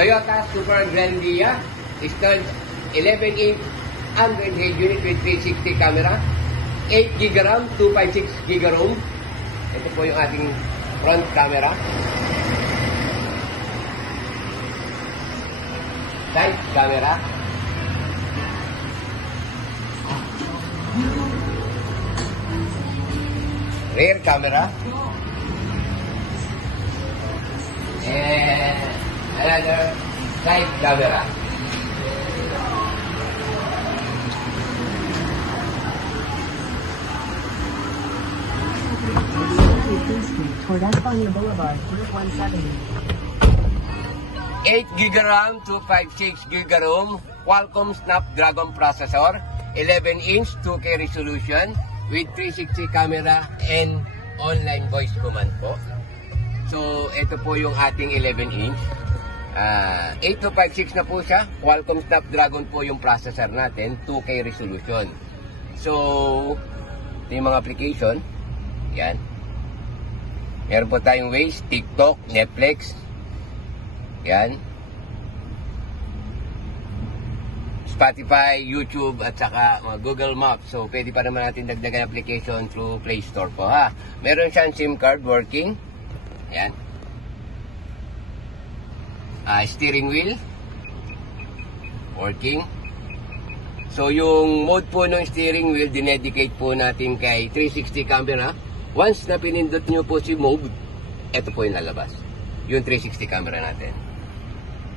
Toyota Super Grandia installed 11-inch Android head unit with 360 camera, 8 GB RAM, 256 GB ROM. Ito po yung ating front camera. Side camera. Rear camera. And another side camera. Toward Espana Boulevard, Route 170. 8 GB RAM, 256 GB ROM, Qualcomm Snapdragon processor, 11-inch 2K resolution with 360 camera and online voice command po. So, ito po yung ating 11-inch. 8256 na po siya. Qualcomm Snapdragon po yung processor natin, 2K resolution. So, ito yung mga application. Yan. Meron po tayong Waze, TikTok, Netflix. Yan. Spotify, YouTube, at saka mga Google Maps. So, pwede pa naman natin dagdagan application through Play Store po, ha. Meron siyang SIM card working. Yan. Steering wheel. Working. So, yung mode po ng steering wheel, dinedicate po natin kay 360 camera. Once na pinindot nyo po si mode, ito po yung lalabas. Yung 360 camera natin.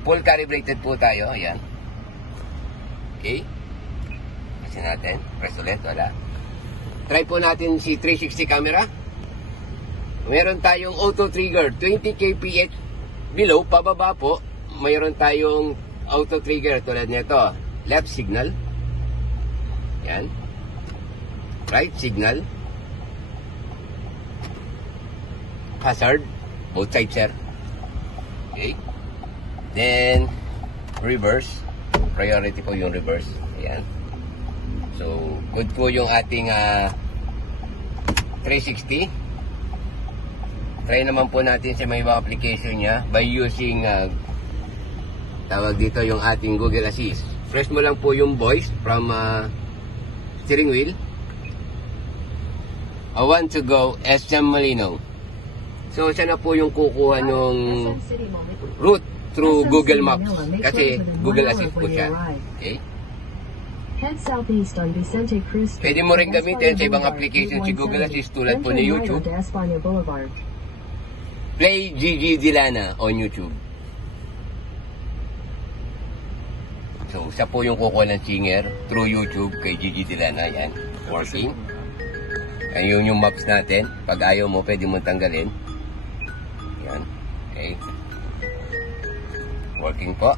Full calibrated po tayo. Ayan. Okay. Kasi natin. Press ulit. Wala. Try po natin si 360 camera. Meron tayong auto trigger. 20 kph below. Pababa po. Mayroon tayong auto trigger tulad nito. Left signal. Ayan. Right signal. Hazard. Both sides, sir. Okay. Then, reverse. Priority po yung reverse. Ayan. So, good po yung ating 360. Try naman po natin sa may mga application niya by using tawag dito yung ating Google Assist. Press mo lang po yung voice from steering wheel. I want to go SM Malinaw. So, siya na po yung kukuha ng route through Google Maps. Kasi Google Assist po siya. Okay? Pwede mo rin gamitin sa ibang application si Google Assist tulad po ni YouTube. Play Gigi Dilana on YouTube. So, siya po yung kukuha ng singer through YouTube kay Gigi Dilana. Yan. Working. Ayun yung maps natin. Pag ayaw mo, pwede mo tanggalin. Yan. Okay. Working po.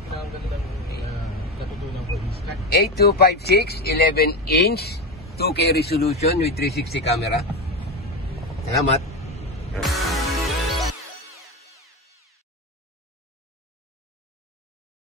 8256, 11-inch, 2K resolution with 360 camera. Salamat.